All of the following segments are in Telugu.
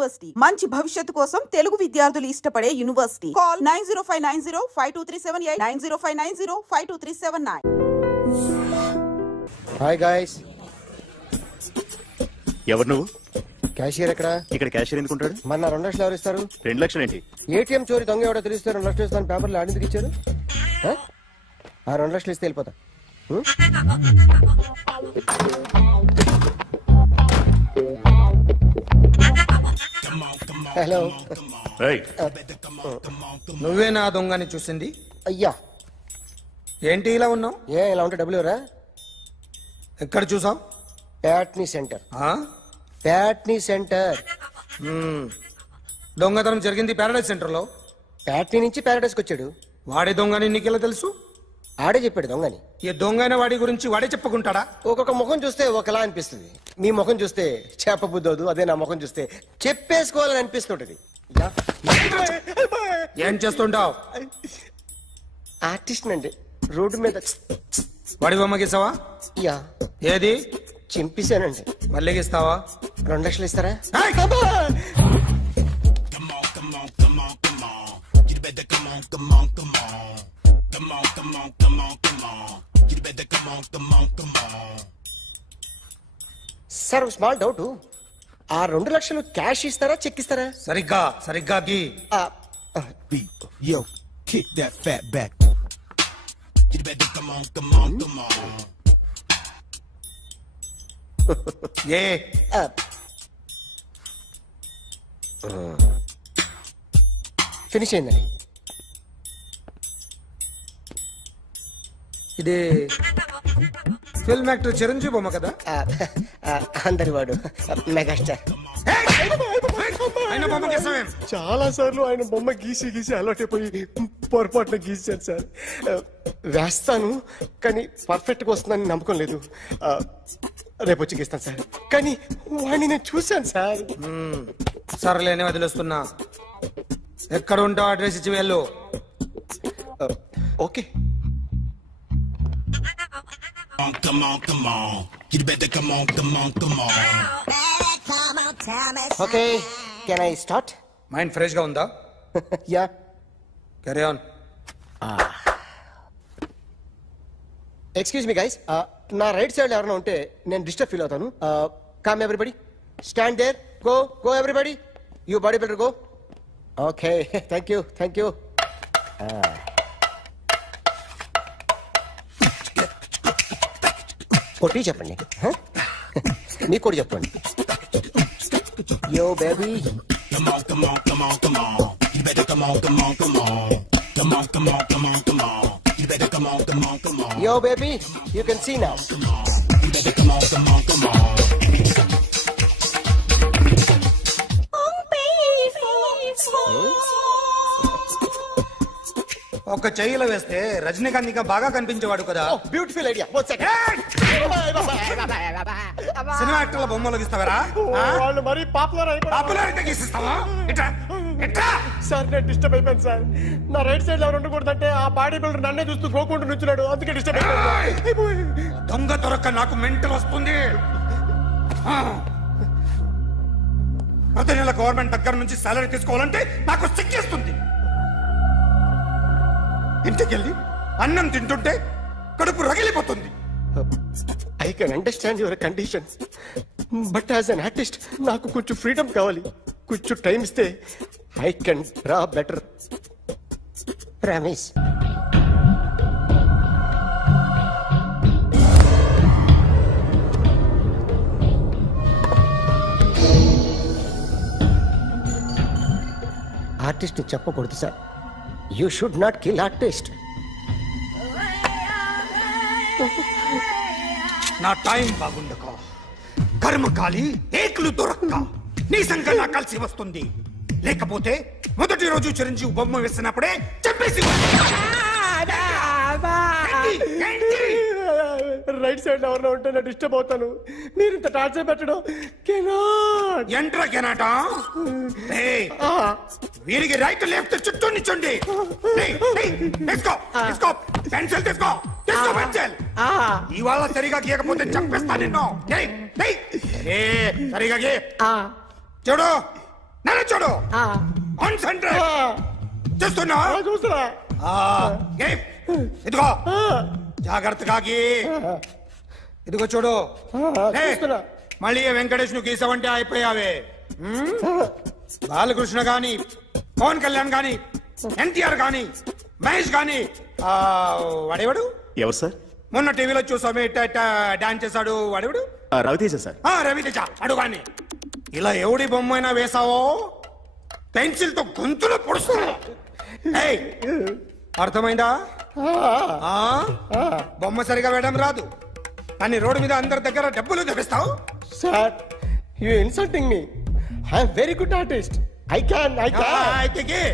యూనివర్సిటీ మంచి భవిష్యత్తు కోసం తెలుగు విద్యార్థులు ఇష్టపడే యూనివర్సిటీ. కాల్ 9059052378 9059052379. Hi guys. ఎవరు నువ్వు? క్యాషియర్ ఎక్కడ? ఇక్కడ క్యాషియర్ ఎందుకుంటాడు? మన 2 లక్షలు ఎవరు ఇస్తారు? 2 లక్షలు ఏంటి? ఏటీఎం చోరీ దొంగ ఎవడో తెలిస్తే 2 లక్షలు ఇస్తాను పేపర్లు ఆడిందుకు ఇచ్చారు. ఆ 2 లక్షలు ఇస్తే వెళ్ళిపోతా. హలో. ఏయ్, నువ్వే నా దొంగని చూసింది? అయ్యా ఏంటి ఇలా ఉన్నావు? ఇలా ఉంటే డబ్బులు ఎవరా? ఎక్కడ చూసావు? ప్యాట్నీ సెంటర్. ప్యాట్నీ సెంటర్. దొంగతనం జరిగింది ప్యారడైజ్ సెంటర్ లో. ప్యాట్నీ నుంచి ప్యారడైస్కి వచ్చాడు. వాడే దొంగని నీకెలా తెలుసు? ఆడే చెప్పాడు దొంగని. ఈ దొంగైన వాడి గురించి వాడే చెప్పుకుంటాడా? ఒక్కొక్క ముఖం చూస్తే ఒకలా అనిపిస్తుంది. మీ ముఖం చూస్తే చెప్పబుద్దోదు, అదే నా ముఖం చూస్తే చెప్పేసుకోవాలని అనిపిస్తుంటది. ఏం చేస్తుంటావు? ఆర్టిస్ట్ అండి. రోడ్డు మీద వాడి బొమ్మ గీసావా? యా ఏది? చింపేశానండి. మళ్ళీ గీస్తావా? 2 లక్షలు ఇస్తారా? ఏయ్! Sir small doubt. ఆ 2 లక్షలు క్యాష్ ఇస్తారా చెక్ ఇస్తారా? సరిగ్గా గీ. Yo, kick that fat back. You better come on. A finish అయిందండి. ఇది ఫిల్మ్ యాక్టర్ చిరంజీవి బొమ్మ కదా? అందరి వాడు మెగాస్టార్. ఆయన బొమ్మ గీసావేం? చాలా సార్లు ఆయన బొమ్మ గీసి అలవాటైపోయి పొరపాటున గీసాను సార్. వేస్తాను కానీ పర్ఫెక్ట్ గా వస్తుందని నమ్మకం లేదు. రేపు వచ్చి గీస్తాను సార్. కానీ వాడిని నేను చూశాను సార్. సర్లేని వదిలేస్తున్నా. ఎక్కడ ఉంటావు అడ్రస్ ఇచ్చి వెళ్ళు. Okay. Come on. You better come on. Okay can I start? Mind fresh గా ఉందా? Yeah. Carry on. Excuse me guys, నా రైట్ సైడ్ ఎవరైనా ఉంటే నేను డిస్టర్బ్ ఫీల్ అవుతాను. Come everybody, stand there, go everybody, you body builder go. Okay thank you. కొట్టి చెప్పండి. మీకు కూడా చెప్పండి. Yo baby. Come on. You better come on. Come on. You better come on. Yo baby, you can see now. You better come on. ఒక చెయ్యిలో వేస్తే రజనీకాంత్ ఇంకా బాగా కనిపించేవాడు కదా. Beautiful idea. సినిమా యాక్టర్ల బొమ్మలు గీస్తావరా? వాళ్ళు మరి పాపులారిటీ గీసిస్తావా? సార్ నేను డిస్టర్బ్ అయిపోయాను సార్. నా రైట్ సైడ్ ఎవరు ఉండకూడదంటే ఆ బాడీ బిల్డర్ నన్నే చూస్తూ గోకుంటూ నుంచున్నాడు, అందుకే డిస్టర్బ్ అయిపోయాను. దొంగ దొరక్క నాకు మెంటల్ వస్తుంది. ప్రతి నెల గవర్నమెంట్ దగ్గర నుంచి సాలరీ తీసుకోవాలంటే నాకు సిగ్గేస్తుంది. ఇంటికెళ్ళి అన్నం తింటుంటే కడుపు రగిలిపోతుంది. I can understand your conditions, but as an artist నాకు కొంచెం ఫ్రీడమ్ కావాలి. కొంచెం టైం ఇస్తే I can draw better. Promise. Artist చెప్పకూడదు sir. You should not kill artist. నా టైం బాగుండక కర్మకాలి ఏకులు దొరక్క నీ సంఖ్య నాకు కలిసి వస్తుంది. లేకపోతే మొదటి రోజు చిరంజీవి బొమ్మ వేసినప్పుడే చెప్పేసి రైట్ సైడ్ ఎవరిలో ఉంటే నేను డిస్టర్బ్ అవుతాను. మీరు ఇంత టార్చర్ పెట్టడం ఎంట్రా కెనాట. వీరికి రైట్ లెఫ్ట్ చుట్టూ నిచ్చండి. పెన్సిల్ తీసుకో. ఇవాళ సరిగా గీయకపోతే చంపేస్తా నిన్ను. సరిగా గీ. చూడు నన్ను చూడు కాన్సంట్రేట్ చూస్తున్నా చూస్తున్నా ఇదిగో జాగ్రత్తగా గీ. ఇదిగో చూడు లే. చూస్తున్నా. మళ్ళీ వెంకటేష్ ను గీసావంటే అయిపోయావే. బాలకృష్ణ గాని, పవన్ కళ్యాణ్ గాని, ఎన్టీఆర్ గాని, మహేష్ గాని, వాడేవాడు ఎవరు సార్? మొన్న టీవీలో చూసామే డాన్స్ చేశాడు వాడేవాడు. రవితేజ సార్. రవితేజ అడుగాని. ఇలా ఎవడి బొమ్మ అయినా వేసావో పెన్సిల్ తో గొంతులో పొడుస్తున్నా. ఏయ్, అర్థమైందా? ఆ? బొమ్మ సరిగా వేయడం రాదు కానీ రోడ్డు మీద అందరి దగ్గర డబ్బులు తెప్పిస్తావు. Sir you insulting me. I'm very good artist. I can అయితే గీ.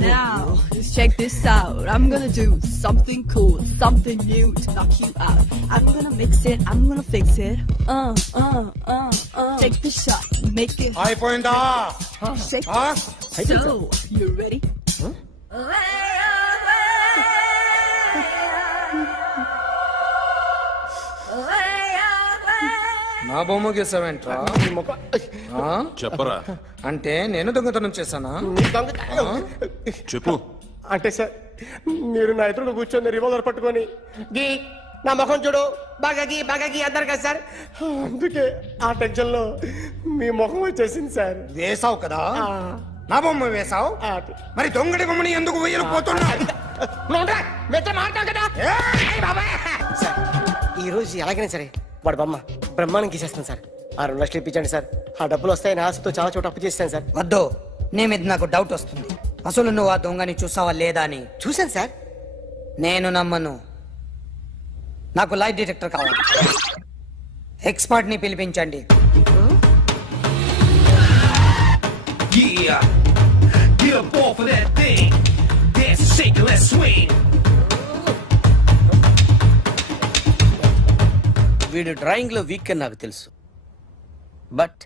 Now, just check this out. I'm gonna do something cool, something new to knock you out. I'm gonna mix it, I'm gonna fix it. Take the shot, make it అయిపోయిందా? shake. ఆ? So, you ready? నా బొమ్మ గీసావేంట్రా? చెప్పరా. అంటే నేను దొంగతనం చేశానా? చెప్పు. అంటే సార్ మీరు నా ఎదురు కూర్చొని రివాల్వర్ పట్టుకొని గీ నా ముఖం చూడు బాగా గీ అన్నారు కదా సార్. అందుకే ఆ టెన్షన్ లో మీ ముఖం వచ్చేసింది సార్. వేసావు కదా, నా బొమ్మ వేసావు. మరి దొంగడి బొమ్మని ఎందుకు వేయకపోతున్నా? సార్ ఈ రోజు ఎలాగైనా సరే వాడు బొమ్మ బ్రహ్మాండం గీసేస్తాను సార్. 6 లక్షలు ఇప్పించండి సార్. ఆ డబ్బులు వస్తాయని ఆశతో చాలా చోట అప్పు చేస్తాను సార్. వద్దు, నీ మీద నాకు డౌట్ వస్తుంది. అసలు నువ్వు ఆ దొంగని చూసావా లేదా అని. చూశాను సార్. నేను నమ్మను. నాకు లైట్ డిటెక్టర్ కావాలి. ఎక్స్పర్ట్ ని పిలిపించండి. Yeah, get up off of that thing. Dance and shake and let's swing. వీడు డ్రాయింగ్ లో వీక్ అని నాకు తెలుసు, బట్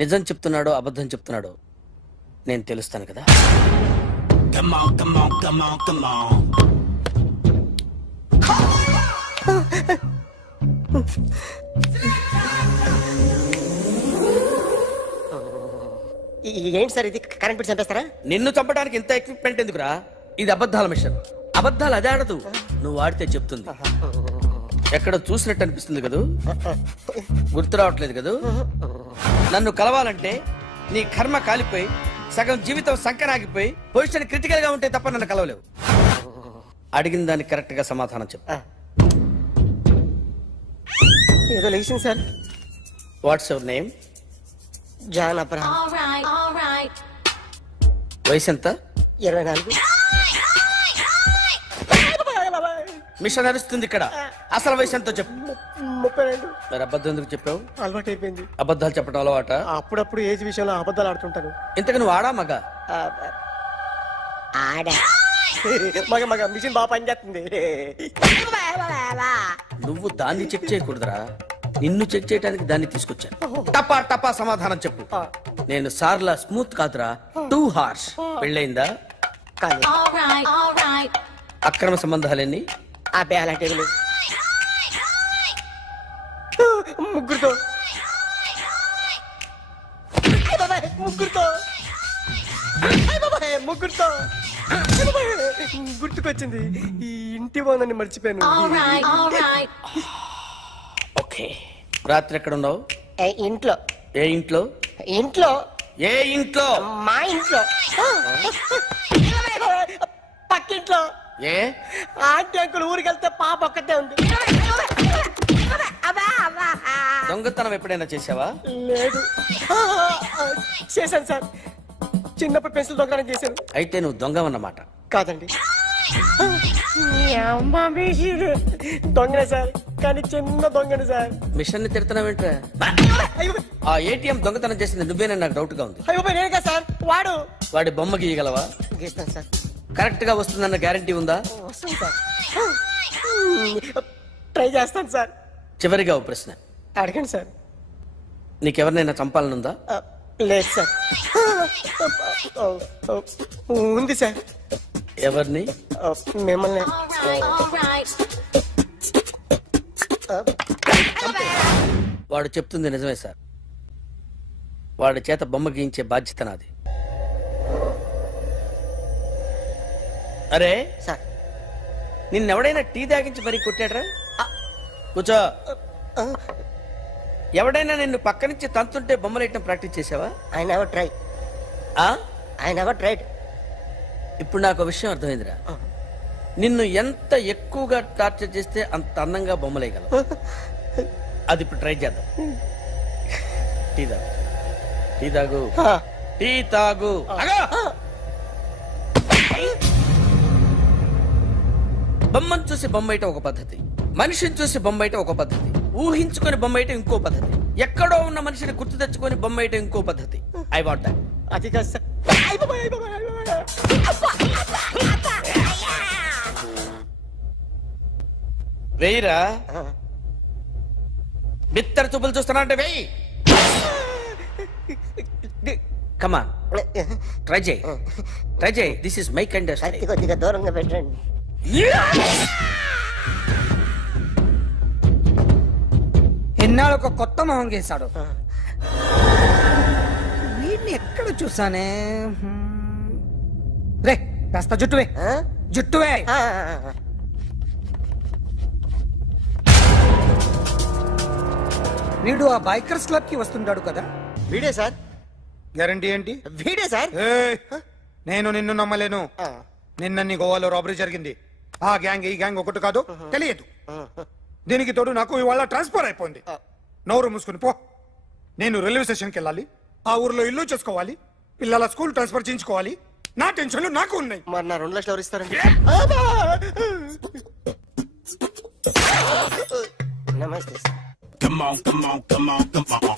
నిజం చెప్తున్నాడో అబద్ధం చెప్తున్నాడో నేను తెలుస్తాను కదా. Come on, come on, come on, come on. ఏంటి సార్ ఇది కరెంట్ బిల్ చంపేస్తారా? నిన్ను చంపడానికి ఇంత ఎక్విప్మెంట్ ఎందుకురా? ఇది అబద్ధాల మిషన్. అబద్ధాలు అదే ఆడదు, నువ్వు ఆడితే చెప్తుంది. ఎక్కడ చూసినట్టు అనిపిస్తుంది కదూ, గుర్తు రావట్లేదు కదూ. నన్ను కలవాలంటే నీ కర్మ కాలిపోయి సగం జీవితం సంకరాగిపోయి పొజిషన్ క్రిటికల్ గా ఉంటే తప్ప నన్ను కలవలేవు. అడిగిన దానికి కరెక్ట్ గా సమాధానం చెప్పు. ఏదో లేచింది sir. What's your name? John Abraham. వయసు ఎంత? 24. మిషన్ నడుస్తుంది ఇక్కడ. అసలు వయసు ఎంతో చెప్పు. 32. మరి అబద్ధం ఎందుకు చెప్పావు? అలవాటు అయిపోయింది. అబద్ధాలు చెప్పడం అలవాట? అప్పుడప్పుడు ఏజ్ విషయంలో అబద్ధాలు ఆడుతుంటాను. ఇంతకు నువ్వు ఆడా మగ? ఆడా మగ మిషన్ బాగా పనిచేస్తుంది. నువ్వు దాన్ని చెక్ చేయకూడదురా, నిన్ను చెక్ చేయడానికి దాన్ని తీసుకొచ్చాను. టపా టపా సమాధానం చెప్పు. నేను సార్లా స్మూత్ కాదురా, టూ హార్ష్. పెళ్ళయిందా? కానీ అక్రమ సంబంధాలన్నీ? అబ్బాయి అలాంటి ముగ్గురుతో ముగ్గురుతో గుర్తుకొచ్చింది. ఈ ఇంటి బాగుందని మర్చిపోయాను. ఓకే. రాత్రి ఎక్కడ ఉన్నావు? ఇంట్లో. ఏ ఇంట్లో? ఇంట్లో. ఏ ఇంట్లో? మా ఇంట్లో. పక్కింట్లో. ఏ ఆంటీ అంకుల్ ఊరికి వెళ్తే పాప ఒక్కతే ఉంది. దొంగతనం ఎప్పుడైనా చేసావా? లేదు. చేశాను సార్. చిన్నప్పుడు పెన్సిల్ దొంగతనం చేశాను. అయితే నువ్వు దొంగవన్నమాట. కాదండి, దొంగనే సార్, కానీ చిన్న దొంగని సార్. మిషన్ ని తిడుతున్నావేంట్రా? ఆ ఏటీఎం దొంగతనం చేసింది నువ్వేనని నాకు డౌట్ గా ఉంది. అయ్యో నేను కదా సార్, వాడు. వాడి బొమ్మ గీయగలవా? గీస్తాను సార్. కరెక్ట్ గా వస్తుందన్న గ్యారంటీ ఉందా? వస్తాను సార్. ట్రై చేస్తాను సార్. చివరిగా ఓ ప్రశ్న అడగండి సార్. నీకెవరినైనా చంపాలనుందా? లేదు సార్. ఉంది సార్. ఎవరిని? మిమ్మల్ని. వాడు చెప్తుంది నిజమే సార్. వాడి చేత బొమ్మ గీయించే బాధ్యత నాది. అరే సార్ నిన్నెవడైనా టీ తాగించి మరీ కొట్టాడ్రా? కూర్చో. ఎవడైనా నిన్ను పక్క నుంచి తంతుంటే బొమ్మలేయటం ప్రాక్టీస్ చేసావా? ఐ నెవర్ ట్రై ఆ? I never tried. ఇప్పుడు నాకు విషయం అర్థమైందిరా. నిన్ను ఎంత ఎక్కువగా టార్చర్ చేస్తే అంత అందంగా బొమ్మలేయగలవు. అది ఇప్పుడు ట్రై చేద్దాం. టీ తాగు, టీ తాగు, టీ తాగు. ఆగు! బొమ్మను చూసి బొమ్మేయటం ఒక పద్ధతి, మనిషిని చూసి బొమ్మేయటం ఒక పద్ధతి, ఊహించుకొని బొమ్మేయటం ఇంకో పద్ధతి, ఎక్కడో ఉన్న మనిషిని గుర్తు తెచ్చుకొని బొమ్మేయటం ఇంకో పద్ధతి. I want that. అది కాదు సార్. వెయ్యిరా. బిత్తర చూపులు చూస్తున్నా అంటే వెయ్యి. కమాన్, ట్రై చేయి, ట్రై చేయి. This is my kind of style. కొద్దిగా దూరంగా పెట్టండి. ఎన్నాళ్ళు ఒక కొత్త మొహం గీశాడు. వీడిని ఎక్కడ చూసానే? రే కాస్త జుట్టువే, జుట్టువే. వీడు ఆ బైకర్స్ క్లబ్ కి వస్తుంటాడు కదా? వీడే సార్, గ్యారంటీ ఏంటి? వీడే సార్. ఏయ్, నేను నిన్ను నమ్మలేను. నిన్న నీ గోవాలో రాబరీ జరిగింది. ఆ గ్యాంగ్ ఈ గ్యాంగ్ ఒకటి కాదు, తెలియదు. దీనికి తోడు నాకు ఇవాళ ట్రాన్స్ఫర్ అయిపోయింది. నోరు మూసుకుని పో. నేను రైల్వే స్టేషన్కి వెళ్ళాలి, ఆ ఊర్లో ఇల్లు చేసుకోవాలి, పిల్లల స్కూల్ ట్రాన్స్ఫర్ చేయించుకోవాలి. నా టెన్షన్లు నాకు ఉన్నాయి. మరి నా 2 లక్షలు ఎవరు ఇస్తారండి? నమస్తే sir. Come on, come on, come on, come on.